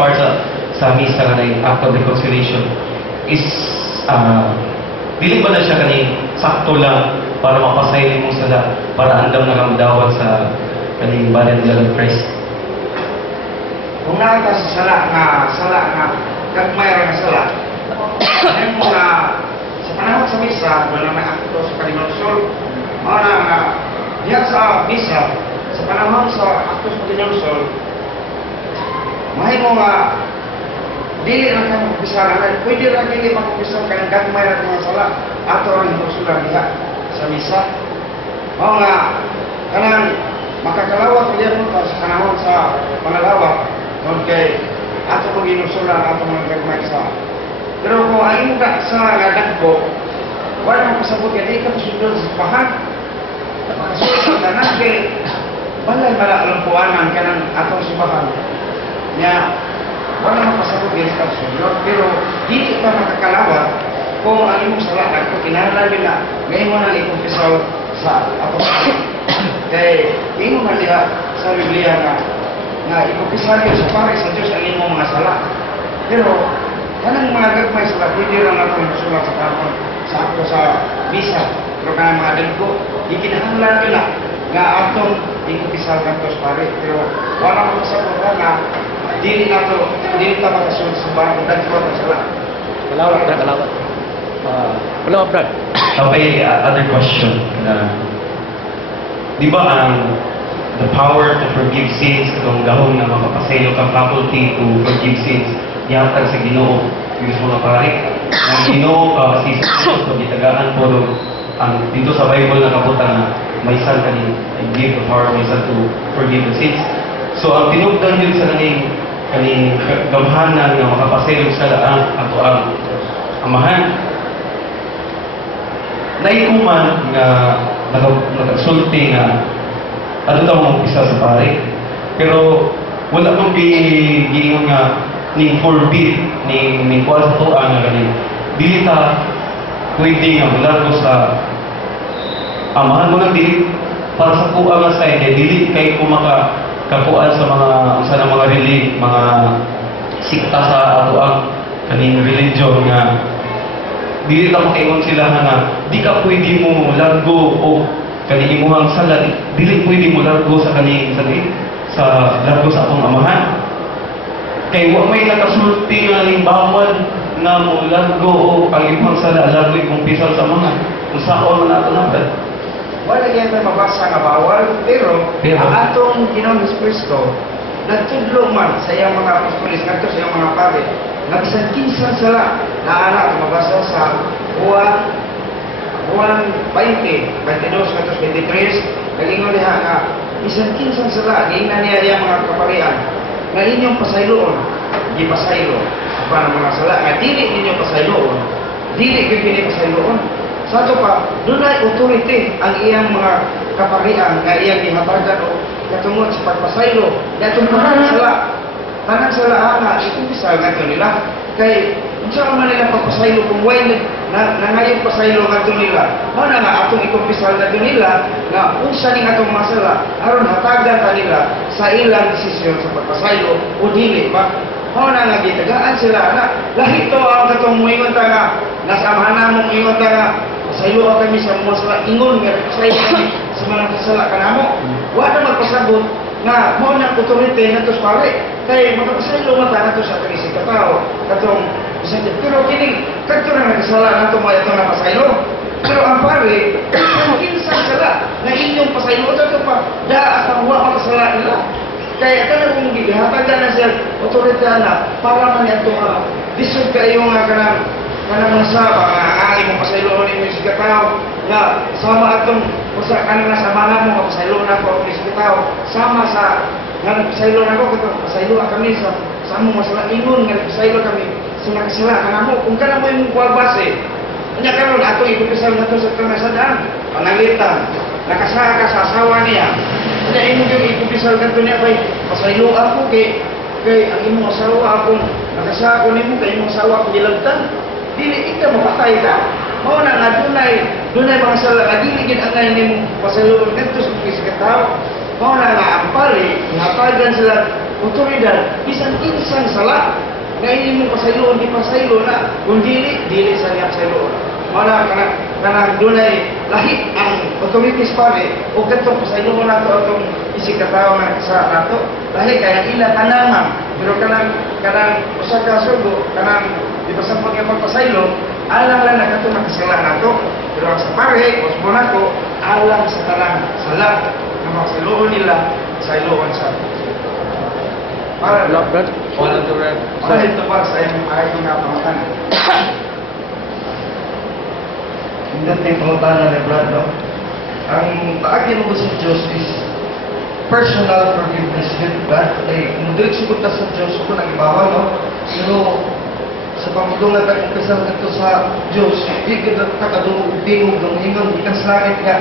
part sa misa nga na act of reconciliation is dili ba na siya kaning sakto lang para mapasaylo mo sila para andam na kamudawat sa kaning body and blood of Christ? Kung nakita sa sala nga gagmay ra nga sala, ayun mo nga sa panahon sa misa wala may akto sa kalimansyon, mana nga diha sa misa sa panahon sa akto sa kalimansyon, mahimo nga dili na ka magpisahan, pwede ra dili magpisahan kaya gagmay ra nga sala ato ang hinusulan diha sa misa. Mao nga kanang makakalawat diyan mo sa panahon sa pangalawat kung kay ato pag inusulan ato mga gagmay sa. Pero kung ayun ka sa ladagko, wala nang pasabot yan, di ka pasundol sa pahan. Napakasunod na na, kay balay malalampuanan ka ng atong sipahan. Kaya, wala nang pasabot yan ka pasundol. Pero, di pa makakalawat kung ang imong sala nagko kinahanglan na ngayon mo nang ikumpisaw sa atong kay ingon man diha sa Biblia nga ikumpisaw sa pare sa Dios ang imong mga sala. Pero kanang mga gagmay sala pwede ra nato sulat sa kanon sa akto sa misa. Pero kanang mga dagko ikinahanglan nila nga atong ikumpisaw kanto sa pare. Pero wala ko sa pura nga dili ta makasunod sa bago dagko sa sala. Kalawat. Brad. Okay, other question na di ba ang the power to forgive sins itong gahong na mapapasaylo kang faculty to forgive sins yatag sa Ginoo mismo na pare ang Ginoo si Jesus pagitagaan po ang dito sa Bible na kabutan na may san kaning give the power may san to forgive the sins. So ang tinugdan yun sa kaning gamhanan nga makapasaylo sa laang ato ang amahan naikuman nga nagsulti nga ano daw mong isa sa pare. Pero wala mong giingon nga ni forbid ni kuha sa tuan nga ganin. Dili ta pwede nga mulargo sa amahan mo lang dili para sa kuha nga sa dili kay kumaka kakuan sa mga mga sikta sa ato ang kaning religion nga dili ta makaingon sila nga di ka pwede mo largo o kani imuhang sala dili pwede mo largo sa kani sa largo sa atong amahan kay wa may nakasulti nga ning bawal nga mo largo o ang imuhang sala largo kung pisal sa mga usaon man ato nabad. Wala yan may mabasa nga bawal, pero ang atong Ginoong Jesucristo nagtudlo man sa iyang mga apostoles ngadto sa iyang mga pare nagbisan kinsa sala na anak mabasa sa Juan 20, 22-23 nagingon diha nga bisan kinsa sala giingnan niya iyang mga kaparian nga inyong pasayloon gipasaylo para mga sala nga dili ninyo pasayloon dili gyud kini pasayloon sa ato pa dunay authority ang iyang mga kaparian nga iyang gihatagan o katungod sa pagpasaylo datong tanang sala nga ikumpisa ngadto nila kay unsa man nila pagpasaylo kung way nangayon pasaylo ngadto nila mao na nga atong ikumpisa ngadto nila nga unsa ning atong masala aron hatagan ta nila sa ilang desisyon sa pagpasaylo o dili ba mao na nga gitagaan sila na lahito ang katong moingon ta nga nasamahan namong moingon ta nga pasaylo kami sa mga sala ingon nga pasaylo kami sa mga sala kanamo wa na magpasabot nga mo na authority nato sa pare kay magpasaylo man ta nato sa kanisi katao katong pero kini kadto na nagkasala nato mo ito na pasaylo pero ang pare kinsa sala na inyong pasaylo ito pa da ang wa makasala nila kaya kana kung gihatagan na siya authority na para man ito disod kayo nga kanang nasaba nga ali mo pasaylo ni mga katao nga sama atong usa kanang nasamahan mo pasaylo na ko ni katao sama sa nga pasaylo na ko katong pasaylo kami sa samo masala ingon nga pasaylo kami sila kasila kanamo kung kana mo imong kuwabase nya karon ato ipipisa nato sa kanasadaan panalitan nakasaka ka sa asawa niya nya imong gyud ipipisa nato niya kay pasaylo ako kay ang imong asawa akong nakasaka ko nimo kay imong asawa ko gilagtan dili ikaw mapatay ka mao na nga dunay mga sala nga dili gid angay nimo pasaylo ngadto sa katao mao na nga ang pare hatagan sila otoridad, bisan kinsang sala, nga inyong pasayloon, di pasaylo na, kung dili sa niyang sayloon. Mana kanang dunay lahi ang authorities pare, o katong pasayloon nato atong isig katao nga sa nato, lahi kaya ila tanaman, pero kanang usa ka sugo, kanang di pa sa pagpasaylo, alang lang na katong nakasala nato, pero ang sa pare, os mo nato, alang sa tanang sala, na masayloon nila, sayloon sa para para ito para sa iyong ayaw nga pamakan. Hindi natin pangutanan ni Brad, no? Ang paagi mo sa Diyos is personal forgiveness with God. Ay, kung doon sugot sa Diyos, kung nag-ibawa, no? Pero sa pamudungan na kumpisal ito sa Diyos, hindi ka nakadungog-dingog ng hingon, di ka sa langit nga.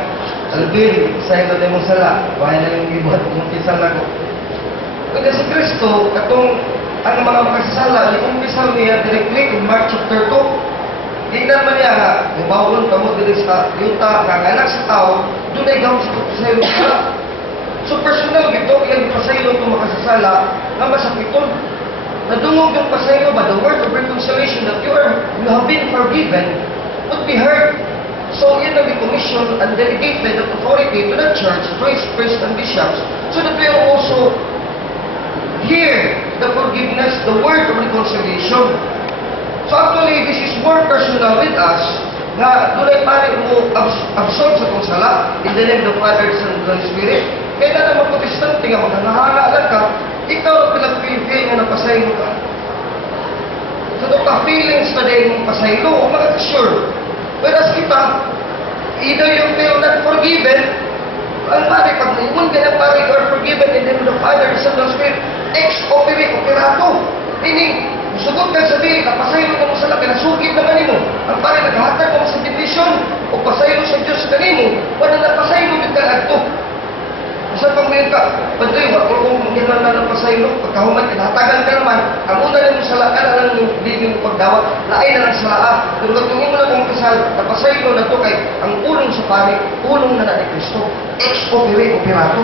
Albin, sa ito na mong sala, wala na yung ibat, kumpisal ako. Kaya si Kristo, katong ang mga makasasala, kumpisal niya directly in Mark chapter 2, hindi naman niya nga, bawon ka mo dili sa yuta, nanganak sa tao, doon ay gawin sa pasaylo sila. So personal gito, yung pasaylo itong makasasala, na masakiton. Nadungog yung pasaylo ba, the word of reconciliation that you have been forgiven, would be heard. So yun ang commission and delegated that authority to the church, priests and bishops, so that we are also hear the forgiveness, the word of reconciliation. So actually, this is more personal with us na doon ay pari mo absorb sa kong sala in the name of the Father, Son, and Holy Spirit. Kaya na naman protestante nga, magkanahala ka, ikaw ang pinag-feel nga napasaylo ka. So ito ka feelings na dahil mong pasaylo o mga-sure. Whereas kita, either you feel not forgiven, ang pari, pag naimun ka na pari, you are forgiven in the name of the Father, Son, and Holy Spirit, ex opere operato. Meaning, sugot ka sabihin, kapasaylo ka mo sa labi, nasugit naman mo. Ang pare, naghatag mo sa division, o pasaylo sa Diyos sa kanimo, wala na pasaylo din ka agto. Sa pangmayon ka, padoy, wala kung maghilan na ng pasaylo, pagkahuman, kinahatagan ka naman, ang una rin mo sa laka na lang yung hindi mo pagdawat, laay na lang sa laa. Pero kung mo na kong kasal, napasaylo na to kay ang ulong sa pare, ulong na ni Kristo, ex opere operato.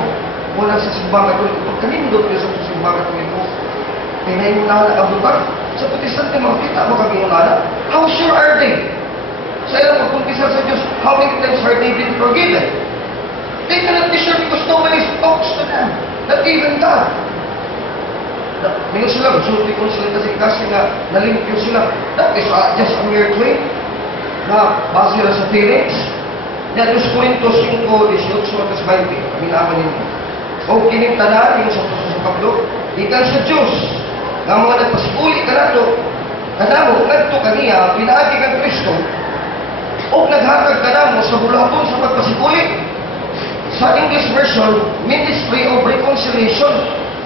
Mula sa simbang katoliko, pagkanindot ko sa simbang katoliko, pinay mo na nakabubar. Sa protestante, makakita mo kami unala. How sure are they? Sa ilang pagkumpisal sa Diyos, how many times are they been forgiven? They cannot be sure because nobody talks to them. Not even God. Mingo sila, sulti ko sila kasi nga nalimpyo sila. That is just a mere claim na base na sa feelings. Yan, 2 Corintios 5:18-20, kami naman ninyo. O kining tanan, yung sa puso sa kablo, ikan sa Diyos, nga mga nagpasikuli ka na ito, kanamo, nagto kaniya, pinaagi kang Kristo, o naghatag ka na mo sa bulaton sa pagpasikuli. Sa English version, Ministry of Reconciliation.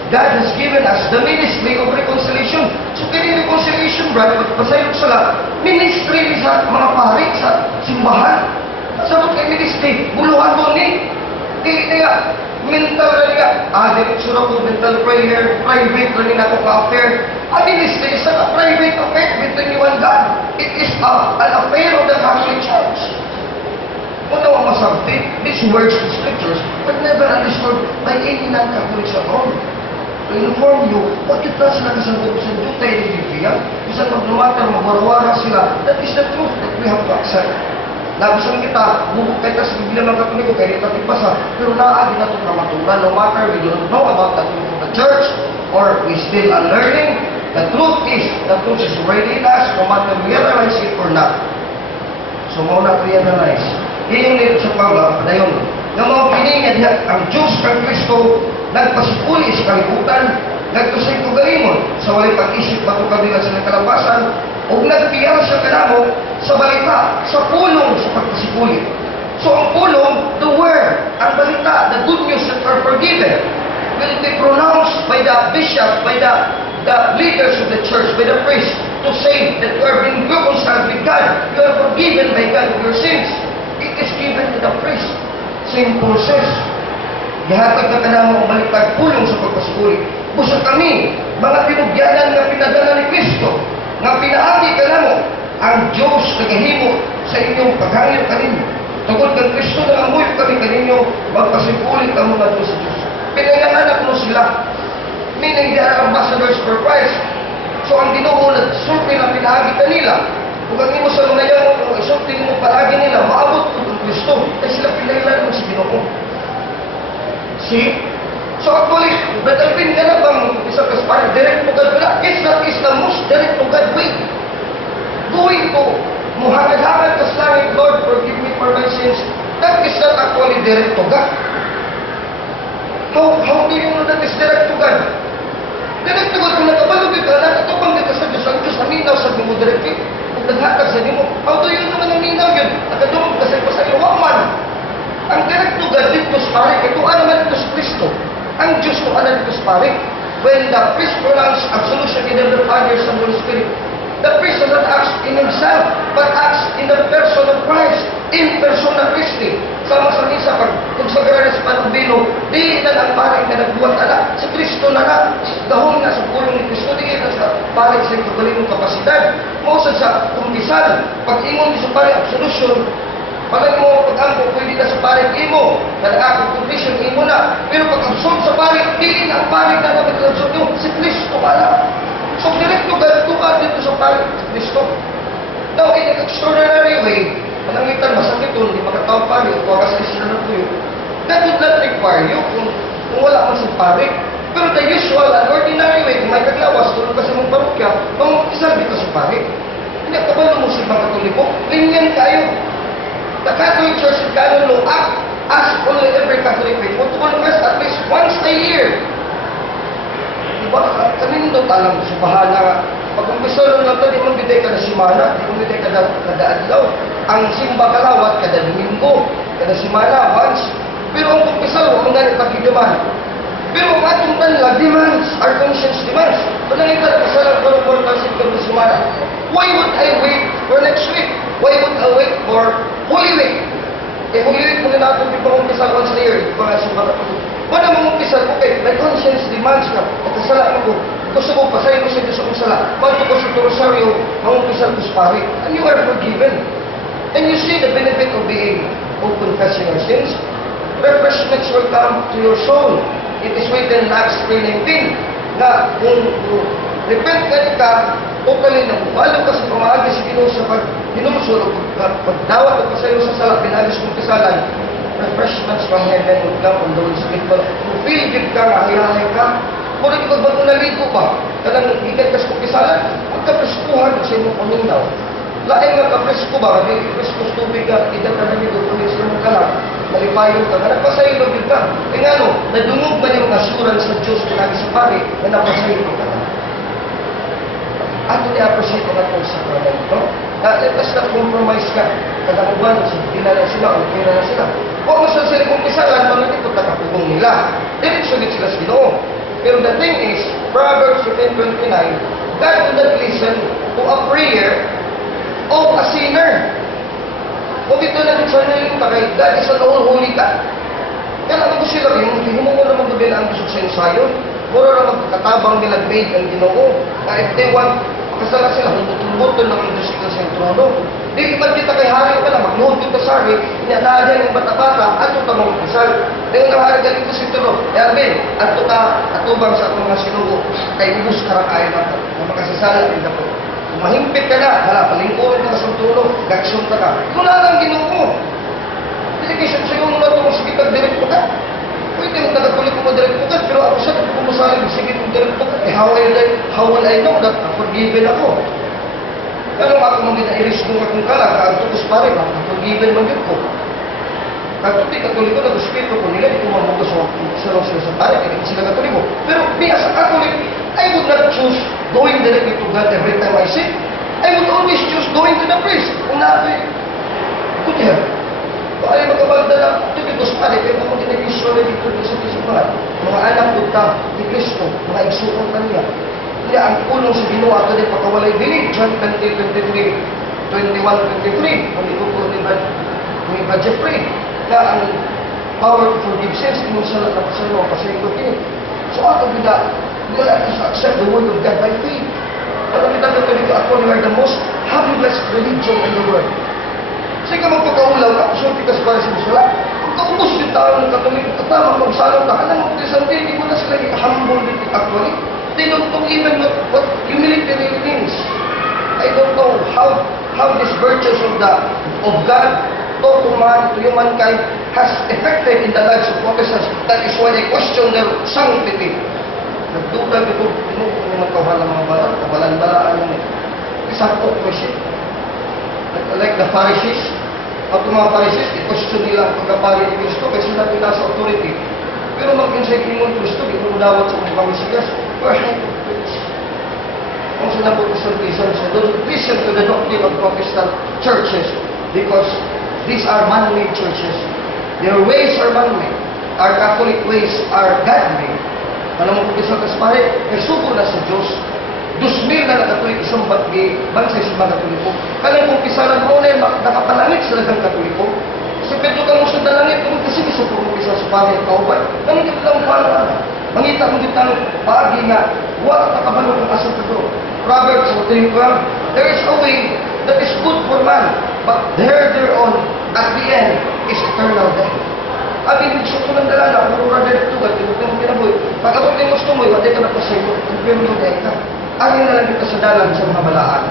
God has given us the Ministry of Reconciliation. So, kini reconciliation, brad, pagpasayot sila, ministry sa mga pari, sa simbahan. Sabot kay ministry, buluhan mo ni, di kaya, mental na niya, diretso na po mental prayer, private na niya ako ka-affair. Ministry is not a private affair between you and God. It is an affair of the Catholic Church. Kung naman masabti, these words in scriptures but never understood by any non-Catholics at all. To inform you, bakit na sila kasabot sa dutay ni Biblia? Isa maglumatar, magwarawara sila. That is the truth that we have to accept. Nagustuhan kita, bubuk kita sa Biblia ng Katoliko, kaya ito basa. Pero naagi na itong kamaturan, no matter we don't know about the truth of the church, or we still are learning, the truth is already in us, no matter we realize it or not. So, mauna realize. Iyon nito sa pagpadayon. Ng mga piningan niya, ang Diyos kang Kristo, nagpasipuli sa kalibutan, nagtusay ko galimon, sa walay pag-isip bato kanila sa nagkalapasan, o nagpiyal sa kanamo, sa balita, sa pulong sa pagpasipuli. So ang pulong, the word, ang balita, the good news that are forgiven, will be pronounced by the bishop, by the leaders of the church, by the priest, to say that you are being reconciled with God, you are forgiven by God of your sins. It is given to the priest. Same process. Gihatag na kanamo ang baliktad pulong sa pagpasipuli. Busa kami, mga pinugyanan nga pinadala ni Kristo, nga pinaagi kanamo, ang Diyos nagahimo sa inyong paghangil kaninyo. Tungkol kang Kristo na amoy kami kaninyo, magpasipuli kamo nga sa Diyos. Pinanganak mo sila. Meaning they are ambassadors for Christ. So ang Ginoo nagsulti na pinagi kanila. Kung ang imo sa lunayan mo, kung isulti mo palagi nila, maabot ko ng Kristo. Ay sila pinailan mo si Ginoo. See? So actually, Brother Alvin, ka na bang isa ka direct to God? It's not is the most direct to God way. Going to muhangad-hangad ka sa langit, Lord, forgive me for my sins. That is not actually direct to God. How do you know that is direct to God? Direct to God, kung nakabalog ka, nakatupang ka sa Diyos, ang Diyos naminaw sa mo direct it. Kung naghatag sa mo, how do you know na naminaw yun? Nakadumog ka sa iyo, man. Ang direct to God, dito sa pare, ito naman dito sa Kristo. Ang Diyos ko alam dito sa pare. When the priest pronounced absolution in the Father, Son, Holy Spirit, the priest does not act in himself, but acts in the person of Christ, in persona Christi. Sama sa misa, pag konsagrado sa panubilo, di na ang paring na nagbuhat ala, si Kristo na na, dahon na sa pulong ni Kristo, di na sa paring sa kabalingong kapasidad. Mausad sa kumpisal, pag ingon sa paring absolution, pag mo pag-ampo, pwede na sa paring imo, nag-akong confession, imo na. Pero pag-absolve sa paring, di na ang paring na nag-absolve nyo, si Kristo pala. So, direkto gantuan dito sa paring si Kristo. Now, in an extraordinary way, panangitan masakit doon, di makatawag pari, o kawakas sila na po yun. That would not require you kung wala man sa paring. Pero the usual and ordinary way, kung may kaglawas, tulong ka sa mong parokya, isang dito sa paring. Hindi, kabalo mo sa mga katoliko, linyan kayo. The Catholic Church in Canon Law Act asks only every Catholic faithful to confess at least once a year. Diba? Kanindot alam sa bahala. Pag-umpisa lang natin, di magbiday ka na simana, di magbiday ka na kada adlaw. Ang simba kalawat, kada Domingo, kada simana, once. Pero ang umpisa, huwag nga nagpakidaman. Pero ang atong tanla, demands, our conscience demands. Panangin ka na kasalang parang pansin ka na simana. Why would I wait for next week? Why would I wait for Holy Week? Eh, Holy Week muna natin ipang-umpisa once a year. Mga simba ka. Wala mong umpisa, okay, my conscience demands ka. At kasalanan ko, gusto ko pasayin ko sa Diyos ang sala. Bago ko sa Rosario, mangumpisa ko sa pari. And you are forgiven. And you see the benefit of being of confessing your sins. Refreshments will come to your soul. It is written in Acts 3:19 na kung repent ka, totally na bumalo ka sa pamaagi sa Ginoo sa pag-hinusol, pagdawat o pasayo sa sala, pinalis mong kasalan, refreshments from heaven will come on the Holy Spirit. Feel good ka, hayahay ka. Kung ikaw ba kung naligo ba, kanang higad ka sa kasalan, magkapreskuhan sa imong paminaw. Lain nga kapresko ba, kasi presko sa tubig ka, idag ka na nito, kung sa imong kalang, malipayon ka, nagpasaylo ka. E nga no, nadungog ba yung assurance sa Diyos kung lagi sa pari, na napasaylo ka na. Ato ni-appreciate ko na itong sakramento. Let us not compromise ka. Kadakuban, sila na sila, okay na sila. Kung mas sila kung kisalan, manatipot na kapugong nila. Diretsulit sila sa Ginoo. Pero the thing is, Proverbs 15:29, God will not listen to a prayer of a sinner. Kung ito na sa nalyung takay, God is an all-holy God. Kaya naman ko sila, hindi mo na magdabin ang gusto sa ensayo. Mura na magkatabang nila made ang Ginoo. Na if they want, makasala sila, humutun-mutun ng Diyos kita sa trono. Di man kita kay hari ka na, magluhod kita sa hari, inadahan yung bata-bata, ato ka mga kasal. Dahil ang hari galing ko sa trono, Alvin, ato ka, atubang sa atong mga sinugo, kay ubus karakayan na makasasala rin na po. Kung mahimpit ka na, hala, palingkurin ka sa tulong, gaksyon ka ka. Ito na lang Ginoo. Delegation sa iyo na ito, sige direct ka. Pwede mo tagatuloy ko direct ka, pero ako siya, kung pumasalig, sige direct ka. Eh, how will I know that forgiven ako? Pero ako mag-iris kong akong kalag, kaagtukos pa rin, forgiven man yun ko. Katuloy ko, nag-spirito ko nila, hindi ko mamugos sa pare, hindi sila katuloy ko. Pero as a Catholic, I would not choose going directly to God every time I sin. I would always choose going to the priest. Kung natin, kunya. Kung ay magkabagda na, ito sa pare, pero kung ginag-isyo na dito sa Kristo, mga anak punta ni Kristo, mga igsuong kanya. Kaya ang kulong sa Ginoo ato din pagkawalay bilid, John 20:21-23, kung ikupo ni Brad Jeffrey, na ang power to forgive sins, inusalat na sa iyo, pasayang ko din. So ato bida, wala to accept the word of God by faith. Alam kita ka dito, ako we are the most happy blessed religion in the world. Sige magpakaulaw, kapusulti ka sa para sa musala. Kaubos yung tao ng Katoliko, katama kung saan ka. Alam mo, Protestante, hindi mo na sila humble actually. They don't know even what humility really means. I don't know how these virtues of God taught to man, to humankind, has affected in the lives of Protestants. That is why I question their sanctity. Nagdudag ito, kung magkawala mga balat, kabalan-balaan ng isang worship. Like the Pharisees, at mga Pharisees, i-question nila ang pagkapari ni Kristo kasi sila nasa authority. Pero mag-insight mo ng Kristo, di mo dawat sa mga Mesiyas. Kung sila Protestantism, so don't listen to the doctrine of Protestant churches because these are man-made churches. Their ways are man-made. Our Catholic ways are God-made. Alam mo kung isa kas pare, suko na sa Diyos. 2,000 na Katolik isang bansa sa mga Katoliko. Kaya kung pisalan mo na nakapalangit sa lagang Katoliko, sa Pedro ka mo sa dalangit, kung kasi gusto ko mo pisa sa pare at kauban, nangit lang pala. Mangita mo dito ang paagi nga, wala nakabalo kung asal Pedro. Proverbs 13:12, there is a way that is good for man, but thereon at the end is eternal death. Abi, gusto ko ng dalala, puro radar ito, at tinutong kinaboy. Pagkabot na yung gusto mo, iwatay ka na pa sa iyo, ang pwede dahil ka. Agin na lang dito sa dalan sa mga balaan.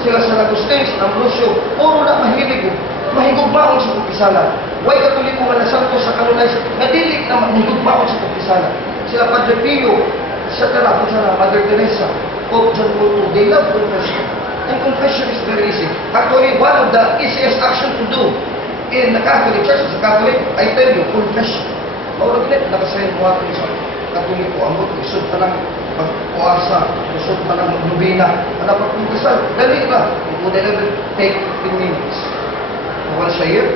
Sila sa Agustin, sa Ambrosio, puro na mahilig. Mahigugmaon sa kumpisalan. Way Katoliko nga na santo sa kanunay, nadilig na mahigugmaon sa kumpisalan. Sila Padre Pio, sa Tarapon sa Mother Teresa, Pope John Paul II, they love confession. And confession is very easy. Actually, one of the easiest action to do in the Catholic Church, as a Catholic, I tell you, confession. Maurag nito, nakasayin mo ato sa Katoliko, ang isod pa ng pagpuasa, isod pa ng magnubina, ang pagpugasal, dali ba? It would never take 10 minutes. Once a year.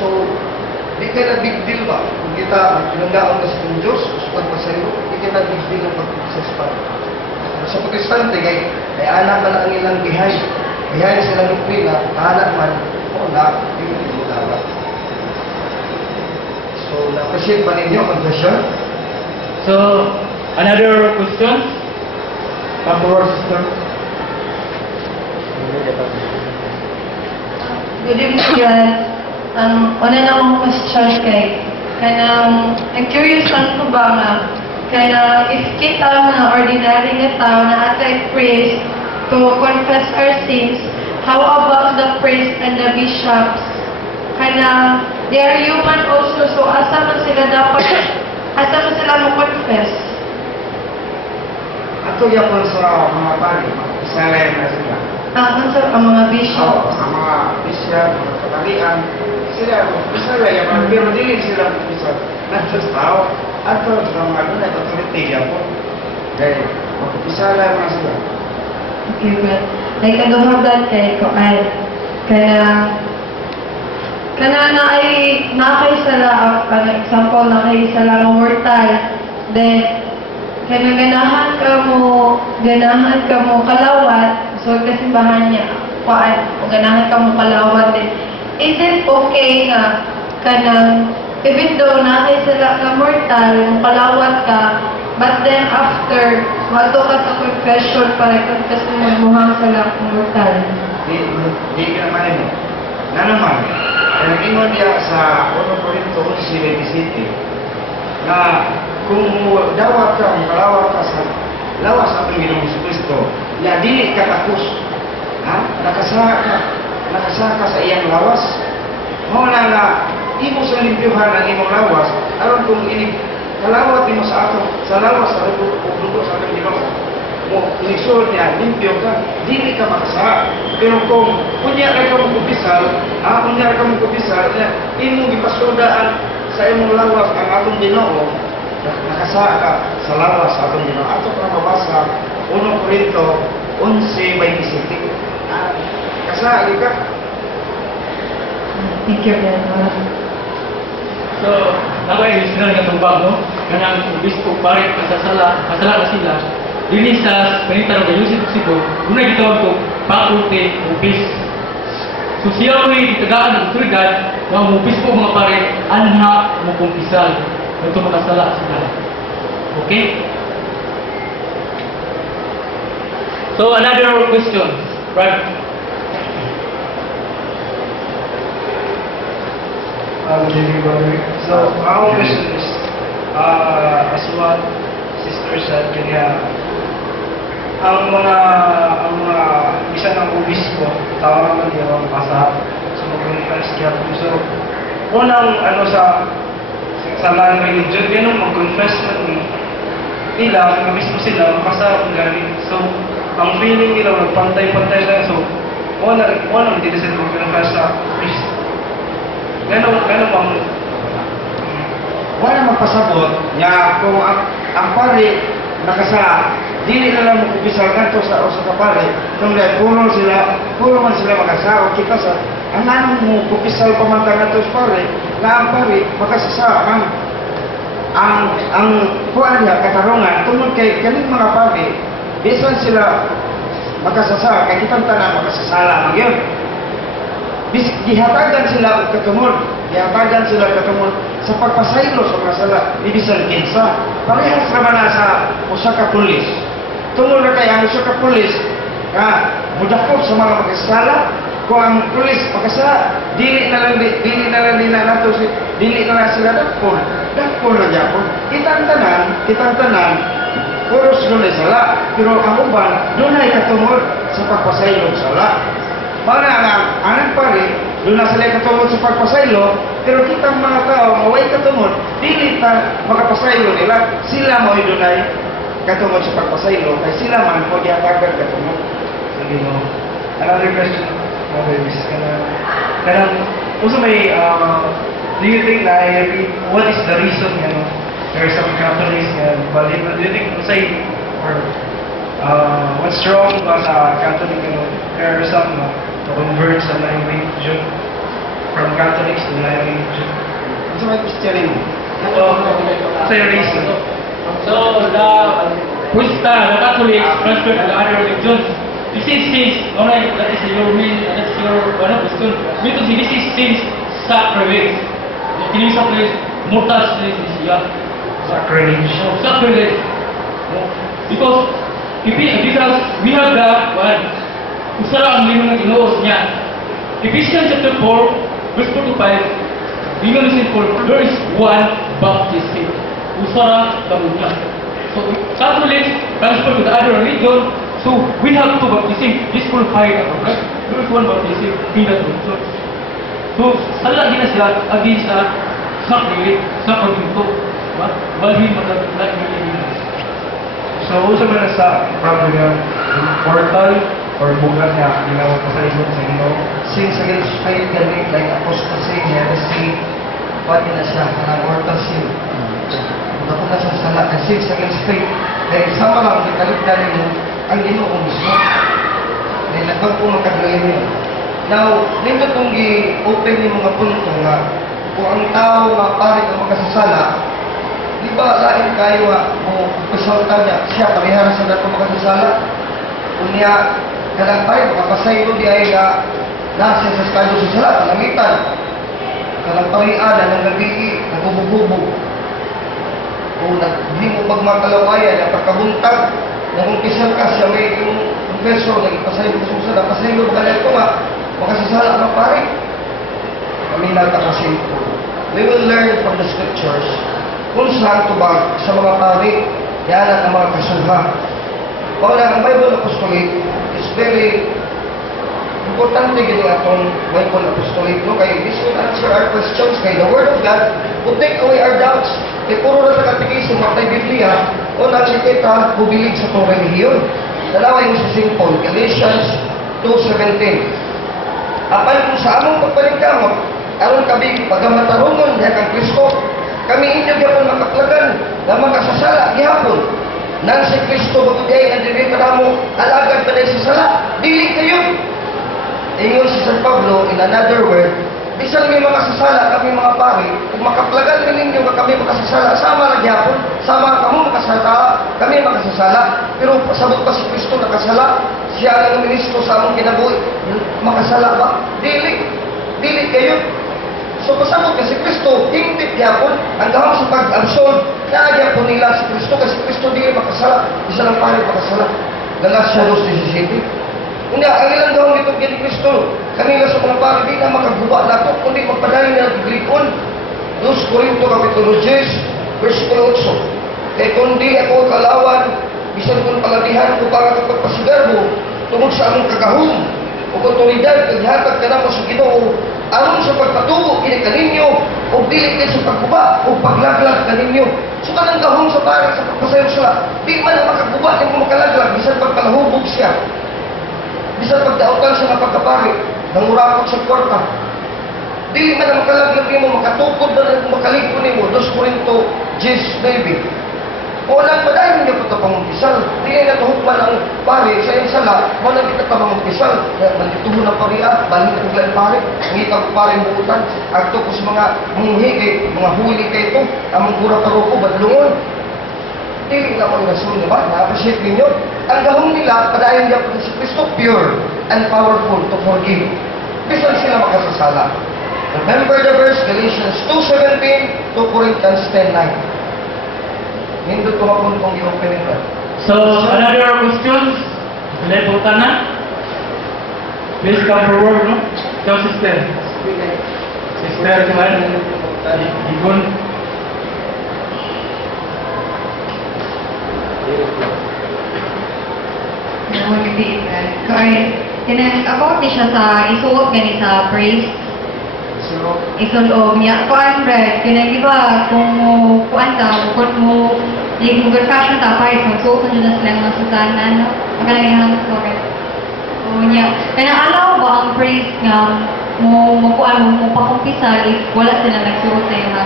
So, di ka na big deal ba? Kung kita pinanggaon na sa Diyos, sukat pa sa iyo, di ka na big deal ang pag-process pa. Sa Protestante, ay anak man ang ilang bihay. Bihay silang doktrina, anak man, na, hindi mo dapat. So, na-appreciate ba ninyo ang confession? So, another question? Pamor sister? Good evening, guys. Una na akong question kay kanang curious lang ko ba nga kanang if kita na ordinary nga tao na atay priest to confess our sins, how about the priest and the bishops? Kanang they are human also, so asa man sila mo-confess? Ato yapon sa mga pari, isalay na sila. Ang mga bishops. Ang mga bishop, mga kapalian, sila, isalay yapon, pero dili sila bishop. Nasa tao, ato sa mga doon ay authority yapon. Dahil, isalay na sila. Okay, well, like kaduhagdan kay ko ay kana na kay sala ang example na kay sala ng mortal then kana ganahan ka mo kalawat so kasimbahan niya kuan ganahan ka mo kalawat din is it okay nga kanang even though na kay sala nga mortal mo kalawat ka but then after wato ka sa confession para confess mo muhang sala mortal Di ka naman mo. Na naman, ang ingon niya sa 1 Corinto 11:27 na kung dawat ka, kalawat ka sa lawas sa ating Ginoong Kristo, ya dili ka tapos. Ha? Nakasaka ka sa iyang lawas. Mo na nga, imo sa limpyuhan ang imong lawas, aron kung kalawat mo sa ato, sa lawas sa lugo sa ating Ginoo. Mo inisod niya, limpyo ka, dili ka makasaka. Pero kung unya ka mo kubisal, imong gipasudaan sa imong lawas ang atong Ginoo, nakasaka ka sa lawas sa atong Ginoo. Ato para mabasa 1 Corinto 11:27. Kasaka ka. Thank you very much. So, nakay sila nga tumbang, no? Kanang obispo parit masasala na sila. Dili sa panitaro ng Yusuf Sibo, una gitawag ko, pakulte, ubis. So siya may itagaan ng otoridad, mga obispo mga parit, anha mo kumpisal. Ito makasala sila. Okay? So, another question. Right? Good evening, brother. So, our question is, as what Sister said, kanya, ang mga isa ng obispo, tawagan niya ang pasahap sa mag-confess kaya so, unang sa lang religion, ganun mag-confess nila, ang obispo sila, makasahap ng galing. So, ang feeling nila, magpantay-pantay lang. So, unang hindi sila mag-confess sa priest. Ganun ang wala magpasabot niya kung ang pari nakasa dili na lang mag-upisal kanto sa kapari kung puro man sila makasa o kita sa ang anong mo upisal pamantang kanto sa pari na ang pari makasasa ang kuan niya katarungan tungod kay kaning mga pari bisan sila makasasa kay kitang tanan makasasala magyud gihatagan sila og katumod sa pagpasaylo sa mga sala ibisan kinsa parehas naman na sa usa ka pulis tungod na kay ang usa ka pulis nga mudakop sa mga makasala kung ang pulis makasala dili na lang sila dakpon na gyapon kitang tanan puro sila sala pero ang uban dunay katumod sa pagpasaylo sa sala. Mana ang pare, doon na sila katungod sa pagpasaylo, pero kitang mga tao, maway katungod, dili ta makapasaylo nila, sila maway doon ay katungod sa pagpasaylo, kaya sila man po diatagan katungod. Sige, no. Another question, Miss. Also may, do you think what is the reason, there are some Catholics, do you think, say, or what's wrong ba sa Catholic, there are some to convert sa line religion from Catholics to line religion. Ito may question mo. Say reason. So, the Catholics transferred to the other religions. This is since, okay, that is your main, that's your one of the question. Because this is since sacrilege. Can you sacrilege? Mortal sacrilege is yeah. Sacrilege. Sacrilege. Because we have the one. Usara ang lima ng inuos niya. Ephesians chapter 4, verse 4 to 5, Bingano says, for there is one baptism. Usara kamunya. So, Catholics transfer to the other religion, so we have two baptism. Disqualified ako, right? There is one baptism in that religion. So, sala din na sila against sa sakramento. Balhin magkakilala nila. So, usa ba na sa problem ng portal or bukas niya, ginawa ko sa isang sa Ginoo? Since against faith ganit like apostasy, heresy, pati na siya ng mortal sin. Ako na sa sala, and since against faith, dahil sama lang, ikalit-dali mo, ang Ginoo mismo. Dahil nagpag po makaglayin mo. Now, dito kong i-open yung mga punto nga, kung ang tao nga pare ka makasasala, di ba lain kayo o pasalta niya, siya parihara sa dato makasasala? Unya, kadang pare, makapasaylo di ay nasa sa skalo sa sala, panamitan. Kadang pariada ng gabi, nagubog-ubog. O hindi mo pagmakalawayan, ang pagkabuntag, nag-umpisal ka siya may yung verso, nagpasaylo sa sala, pasaylo ba ka nga, makasasala ka pare. Kami nagkakasimpo. We will learn from the scriptures kung saan ito ba sa mga pari, yan ang mga kasuha. Wala, ang Bible Apostolate is very importante gini atong Bible Apostolate, no? Kaya this will answer our questions, kaya the Word of God will take away our doubts. Kaya puro na sa katikismo, matay Biblia, o nakikita, bubilig sa itong relihiyon. Dalaway mo sa simple, Galatians 2:17. Apan kung sa among pagpaligkamot, aron kami pagamatarungon diha kang Kristo, kami inyo gyapon makaplagan na makasasala gihapon. Nang si Kristo magudiyay ang dili pa mo alagad pa sa sala, dili kayo. Ingon si San Pablo in another word, bisan may makasasala kami mga pari, kung makaplagan ninyo nga kami makasasala, sama ra gihapon, sama kamo makasasala, kami makasasala. Pero pasabot pa si Kristo nakasala, siya ang ministro sa among kinabuhi, makasala ba? Dili kayo. So pasabot ka si Kristo, hingpit gyapon ang gahom sa pag-absolve, nagyapon nila si Kristo kasi Kristo dili makasala, isa lang pare makasala. Galatia 2:17. Unya, ang ilang gawang ito kini Kristo, kanila sa mga pari, di na makaguba na ito, kundi magpadali na nagiglikon. 2 Corinto Kapitulo 10, versikulo 8. Kaya kundi ako kalawan, bisan kong palatihan ko para kapagpasigarbo, tungod sa among kagahom, o otoridad, kaghatag ka naman sa Ginoo, aron sa pagpatubo, kini kaninyo, o dili kayo sa pagguba, o paglaglag kaninyo. So kanang gahom sa pari sa pagpasayo sila, di man na makaguba, di mo makalaglag, bisan pagkalahubog siya. Bisan pagdaotan siya na pagkapari, nang urakot sa kwarta. Dili man na makalaglag mo, makatukod na makaligpo mo, 2 Corinto 10:9. O nang padayon niya po ito pangumpisal. Di na tuhukman ang pari sa iyong sala, mo nang kita pangumpisal. Nandituho na pariya, balik ang glan pari, ngitang pari buutan, agto ko sa mga munghigi, mga huli kayo ito, among pura paroko, badlungon. Dili na mga rason, diba? Na-appreciate ninyo. Ang gahong nila, padayon niya po si Kristo, pure and powerful to forgive. Bisan sila makasasala. Remember the verse, Galatians 2:17, 2 Corinthians 10:9. Hindi ko mapun kung i-opening ka. So, another questions? Wala po tanan? Please come forward, no? Ikaw, sister. Sister, kuhan. Igon. About siya sa isuot gani sa praise. Isulog niya. Kuan bread, di ba, kung kuan ka, kung mo, yung good fashion ta, paris, magsuot na sila mga susana, no? Magaling ko rin. O niya. Kaya alaw ba ang praise nga, mo pakumpisal, if wala sila nagsuot sa iyo, ha?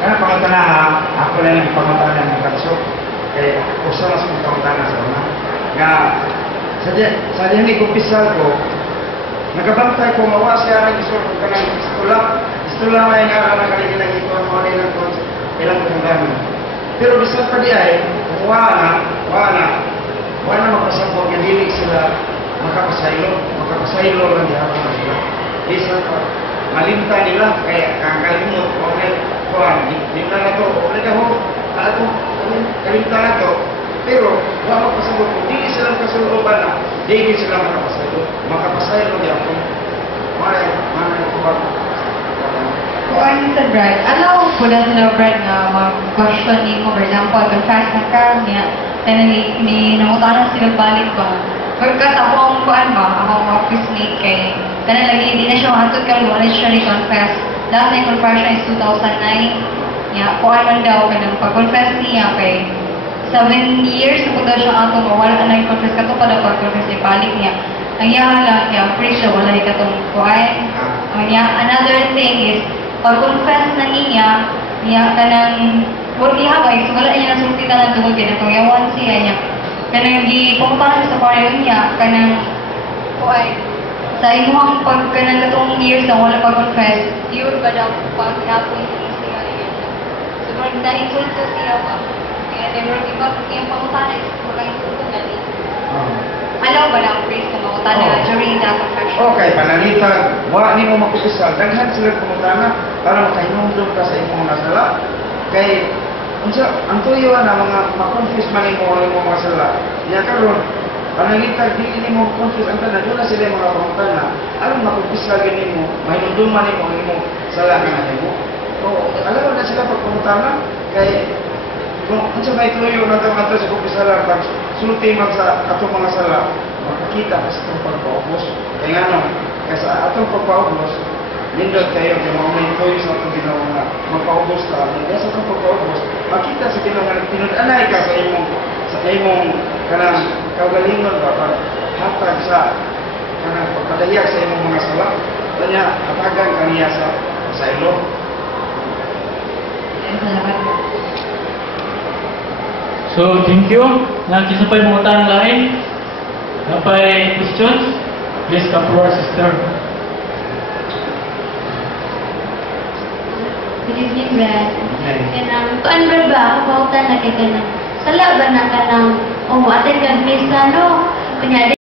Kaya pangutana ha, ako lang yung pangutana ng katso. Kaya usa mas kong pangutana sa una. Nga, sa diyan kumpisal ko, nagabantay ko mawa siya ng isur ko ng istula. Istula may nga na kanina ng ito mo na ilang kung pero bisan pa di ay, wala na mapasabog yung hilig sila makapasaylo lang di ako na sila. Bisan pa, malimta nila, kaya kakalimot, okay, kuhan, limta na to, okay ka ho, kalimta na to, pero wala mapasabog, kung di sila makasuluban na, di sila makapasaylo di ako. Manay ko ba? Kuan sa bread, alaw po na sila bread nga mag-question ni mo, for example, confess na ka, niya, ni namutanan sila balik ba. Pagkat akong kuan ba, akong office mate kay, tanan lagi, hindi na siya matod ka, wala siya ni-confess. Last na confession is 2009, niya, kuan man daw, kanang pag-confess niya kay, 7 years na po daw siya ato, wala na confess ka to pa daw pag-confess niya, balik niya. Ang yahala, kaya free siya, wala ikatong kuan. Another thing is, pag-confess na niya ka ng wala ihaway, so wala niya nasultitan ng tungod niya, kung yawan siya niya. Kanang pumuntahan sa pariyon niya, kanang sa imuhang kanang katong years na wala pag-confess, yun ba daw pag-hapon siya niya. So, parang na-insulto siya ba? Kaya never iba, yung pumuntahan is maka-insulto na niya. Alaw ba lang, praise ka mawutana during the confession? Okay, panalitan, wala ni mo makupisal. Daghan sila kumutana para makahinumdum ka sa imong mga sala. Kay, ang tuyo na mga makonfuse man mo ang imong mga sala. Iya karon, panalitan, di mo confuse ang tanan. Doon na sila mga kumutana. Alam makupisal gini mo, mahinumduman mo ang imong sala ka na mo. O, alam na sila pag kumutana. Kay, kung may tuyo na ito sa kumpisalan, pag sulti man sa atong mga sala, makakita ka sa itong pagpaubos. Kaya nga no, kaya sa atong pagpaubos, lindot kayo, kaya mga may tuyo sa atong ginawa na magpaubos ka, kaya sa itong pagpaubos, makita sa ginawa na tinunanay ka sa imong kanang kagalingon ba, pag hatag sa kanang pagpadayag sa imong mga sala, kanya hatagan kaniya sa ilo. Salamat po. So, thank you. Nakisa pa yung mga tanong lain. Napay questions? Please come forward, sister. Good evening, Brad. Kuan Brad ba? Ako pautan na kay ka na. Sala ba na ka ng umuatin ka misa, no? Kunyari,